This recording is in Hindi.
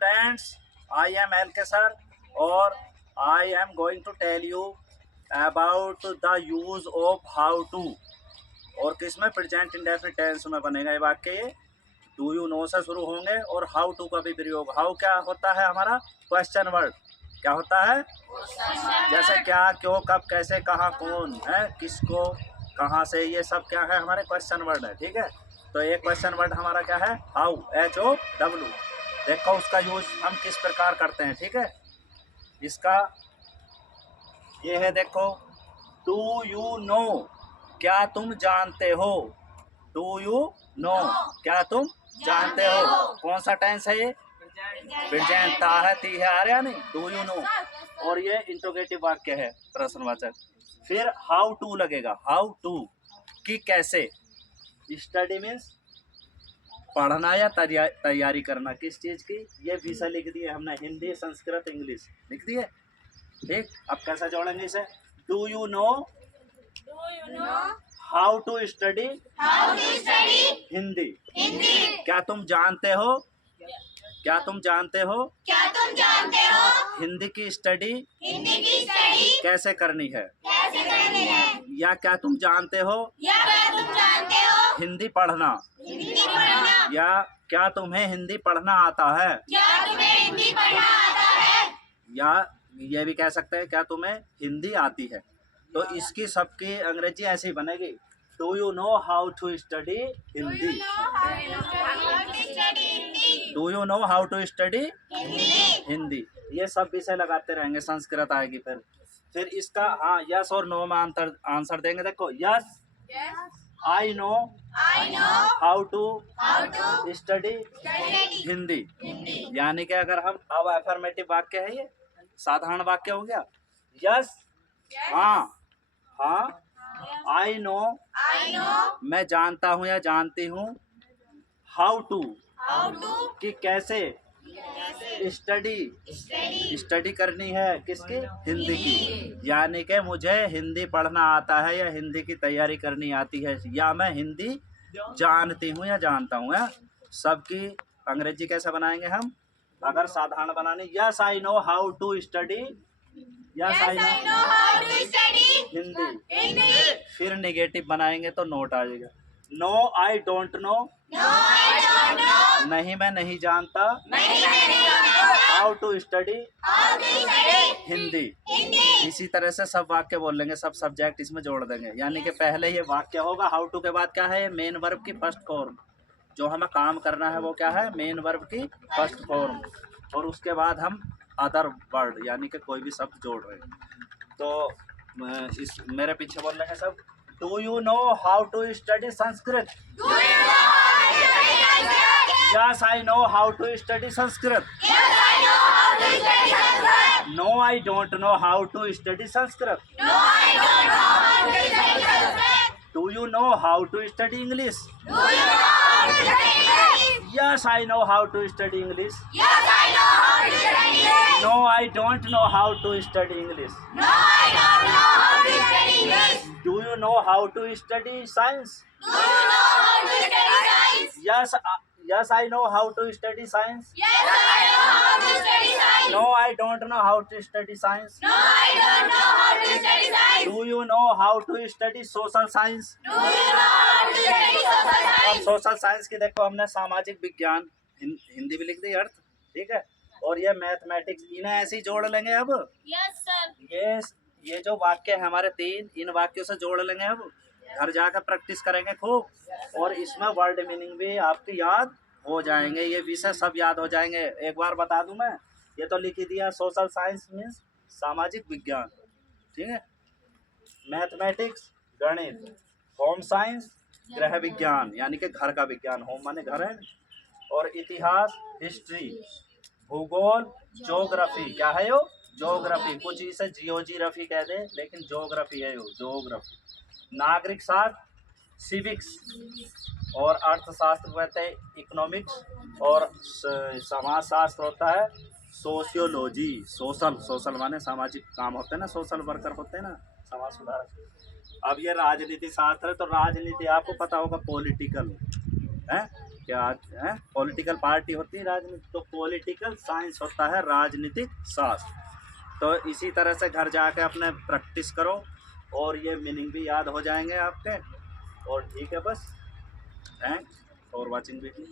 students, I am LK sir और I am going to tell you about the use of how to और किस में प्रेजेंट इंडेफिनिट टेंस में बनेगा ये वाक्य। ये डू यू नो से शुरू होंगे और हाउ टू का भी प्रयोग। हाउ क्या होता है हमारा क्वेश्चन वर्ड, क्या होता है जैसे क्या, क्यों, कब, कैसे, कहाँ, कौन है, किसको, कहाँ से, ये सब क्या है हमारे क्वेश्चन वर्ड है। ठीक है, तो एक क्वेश्चन वर्ड हमारा क्या है हाउ, HOW। देखो उसका यूज हम किस प्रकार करते हैं। ठीक है, इसका ये है, देखो डू यू नो, क्या तुम जानते हो। डू यू नो, क्या तुम जानते हो। कौन सा टेंस है ये, प्रेजेंट ता है, ती है, आ रहा नहीं, डू यू नो। और ये इंट्रोगेटिव वाक्य है, प्रश्नवाचक। फिर हाउ टू लगेगा, हाउ टू कि कैसे। स्टडी मीन्स पढ़ना या तैयारी करना किस चीज की। ये विषय लिख दिए हमने, हिंदी, संस्कृत, इंग्लिश लिख दिए। ठीक, अब कैसे जोड़ेंगे इसे। Do you know how to study Hindi. क्या तुम जानते हो, क्या तुम जानते हो हिंदी की स्टडी कैसे करनी है। या क्या तुम जानते हो हिंदी पढ़ना। या क्या तुम्हें हिंदी पढ़ना आता है। या ये भी कह सकते हैं क्या तुम्हें हिंदी आती है। तो इसकी सबकी अंग्रेजी ऐसी बनेगी, do you know how to study Hindi. Do you know how to study Hindi. ये सब विषय लगाते रहेंगे, संस्कृत आएगी। फिर इसका हाँ यस और नो में आंसर देंगे। देखो yes, I know how to study Hindi. यानी कि अगर हम अब अफर्मेटिव वाक्य है, ये साधारण वाक्य हो गया। यस, हाँ हाँ, आई नो मैं जानता हूँ या जानती हूँ। हाउ टू कि कैसे स्टडी करनी है, किसकी, हिंदी की। यानी कि मुझे हिंदी पढ़ना आता है या हिंदी की तैयारी करनी आती है, या मैं हिंदी जानती हूँ या जानता हूँ। सबकी अंग्रेजी कैसे बनाएंगे हम, अगर साधारण बनानी, yes I know how to study, yes I know how to study Hindi. फिर नेगेटिव बनाएंगे तो नोट आ जाएगा, नो आई डोंट नो, नहीं मैं नहीं जानता, हाउ टू स्टडी हिंदी। इसी तरह से सब वाक्य बोल लेंगे, सब सब्जेक्ट इसमें जोड़ देंगे। यानी कि पहले ये वाक्य होगा, हाउ टू के बाद क्या है, मेन वर्ब की फर्स्ट फॉर्म। जो हमें काम करना है वो क्या है, मेन वर्ब की फर्स्ट फॉर्म। और उसके बाद हम अदर वर्ड यानी कि कोई भी शब्द जोड़ रहे हैं। तो इस मेरे पीछे बोल रहे हैं सब, do you know how to study Sanskrit. Yes I know how to study Sanskrit. No I don't know how to study Sanskrit. Do you know how to study English. Yes, I know how to study English. No, I don't know how to study English. Do you know how to study science? Yes, I know how to study science. No, I don't know how to study science. Do you know how to study social science? अब सोशल साइंस की देखो हमने सामाजिक विज्ञान हिंदी भी लिख दी अर्थ। ठीक है, और ये मैथमेटिक्स, इन्हें ऐसे ही जोड़ लेंगे। अब यस सर, ये जो वाक्य है हमारे तीन, इन वाक्यों से जोड़ लेंगे। अब घर जाकर प्रैक्टिस करेंगे खूब, और इसमें वर्ड मीनिंग भी आपकी याद हो जाएंगे, ये विषय सब याद हो जाएंगे। एक बार बता दूं मैं, ये तो लिख ही दिया, सोशल साइंस मीन्स सामाजिक विज्ञान। ठीक है, मैथमेटिक्स गणित, होम साइंस गृह विज्ञान यानी कि घर का विज्ञान, होम माने घर है। और इतिहास हिस्ट्री, भूगोल ज्योग्राफी, क्या है यो ज्योग्राफी, कुछ इसे जियोग्राफी कह दे लेकिन ज्योग्राफी है यो ज्योग्राफी। नागरिक शास्त्र सिविक्स, और अर्थशास्त्र कहते हैं इकोनॉमिक्स, और समाज शास्त्र होता है सोशियोलॉजी। सोशल माने सामाजिक काम होते हैं ना, सोशल वर्कर होते हैं ना, समाज सुधारक। अब ये राजनीति शास्त्र है, तो राजनीति आपको पता होगा पॉलिटिकल है, क्या है, पॉलिटिकल पार्टी होती है राजनीति, तो पॉलिटिकल साइंस होता है राजनीतिक शास्त्र। तो इसी तरह से घर जाके अपने प्रैक्टिस करो और ये मीनिंग भी याद हो जाएंगे आपके। और ठीक है, बस थैंक्स फॉर वॉचिंग वीडियो।